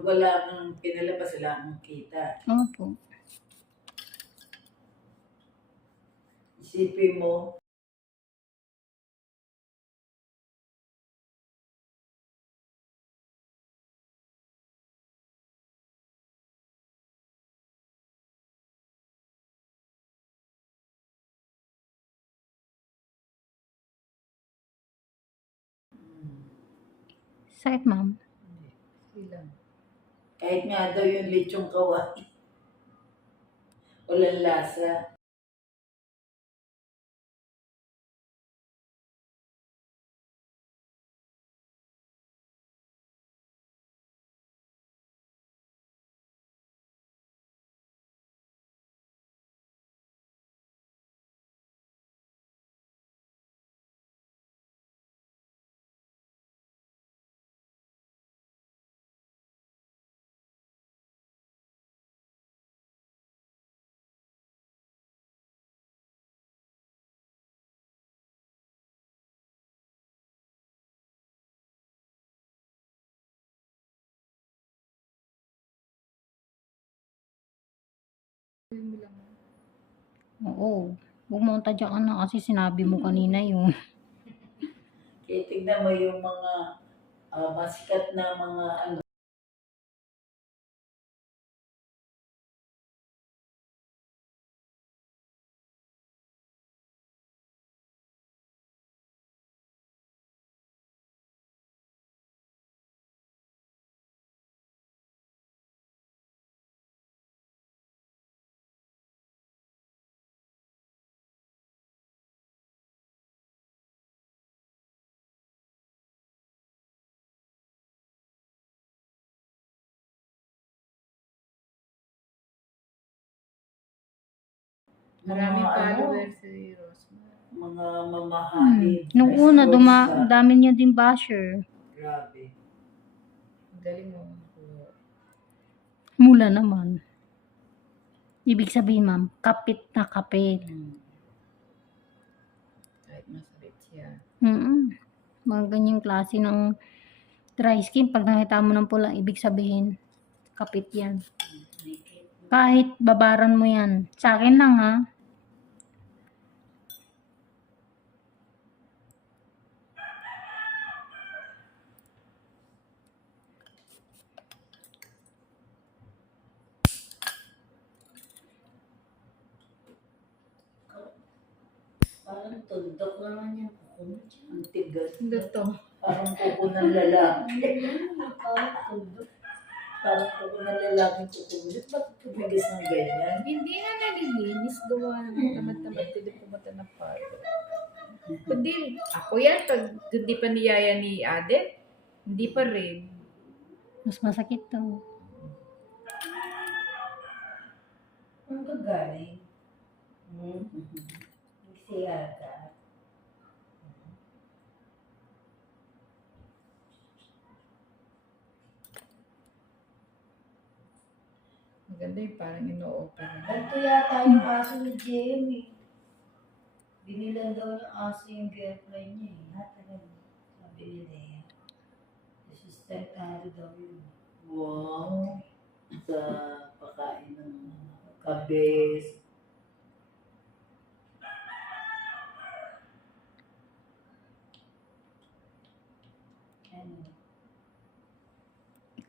Pag wala kang pinalabas, wala kang kita. Opo. Isipin mo, Sakit, ma'am. Ilang. Kahit nga daw yung lechong kawai, walang lasa. Oo. Bumunta dyan ka na kasi sinabi mo kanina yung Kaya tignan mo yung mga ah, masikat na mga ano, Maraming mga ano, followers si Rosmar. mga Hmm. mamahalin. Nung Ay, una, duma, dami niya din basher. Grabe. Ang galing mo. Mula naman. Ibig sabihin, ma'am, kapit na kapit. Hmm. Kahit masakit siya. Mm Mga ganyang klase ng dry skin. Pag nakita mo ng pula, ibig sabihin, kapit yan. Kahit babaran mo yan. Sa akin lang, ha? Parang tundok naman kuko mo dyan. Ang tigas. To? Parang kuko ng lalaki. Parang tundok. Parang kuko ng lalaki kuko mo. dyan. Bakit tumigas ng ganyan? Hindi na nalilinis. Gawa ng tamad-tamad ko din pumunta ng park. Kundi, ako yan. Pag hindi pa niyaya ni Ade, hindi pa rin. Mas masakit to. Ang kagaling. Hmm. Nagsiya Maganda yung parang ino-open. Ganito yata yung aso ni Jamie. Binilan daw ng aso yung girlfriend niya eh. Ha, talaga. Sabi ni Lea. Sustentado daw yun. Wow. Sa pakain ng kabes. Ano?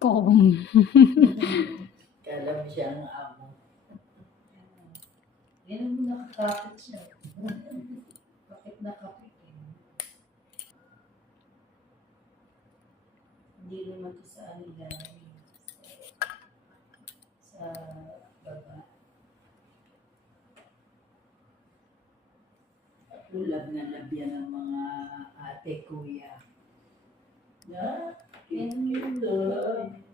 Kom. Kala mo siya ang amo. Yan ang nakakapit siya. kapit na kapit. Eh. Hindi naman to sa ano galing. Sa baba. Ulab na labyan ng mga ate kuya. Na, yan yun doon.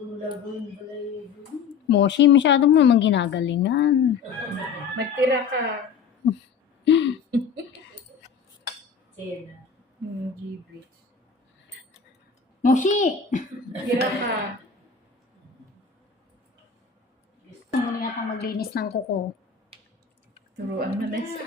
Labo-labo yung balayibo. Moshi, masyado mo naman ginagalingan. Magtira ka. Sena. Moshi! Tira ka. Gusto mo na yata maglinis ng kuko. Turuan mo na siya.